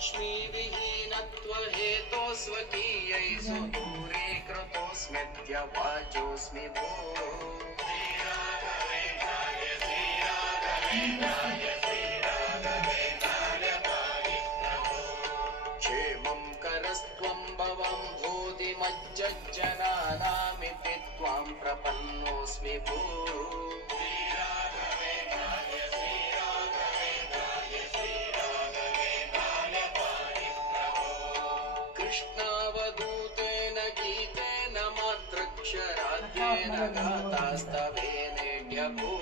लक्ष्मीविहीनत्वहेतोस्वकीयैषु दूरीकृतोऽस्म्यद्य वाचोऽस्मि भो क्षेमं करस्त्वं भवं भूतिमज्जनानामिति त्वां प्रपन्नोऽस्मि भो कृष्णावधूतेन गीतेन मात्रक्षराद्येन गातास्तवेनेड्य भो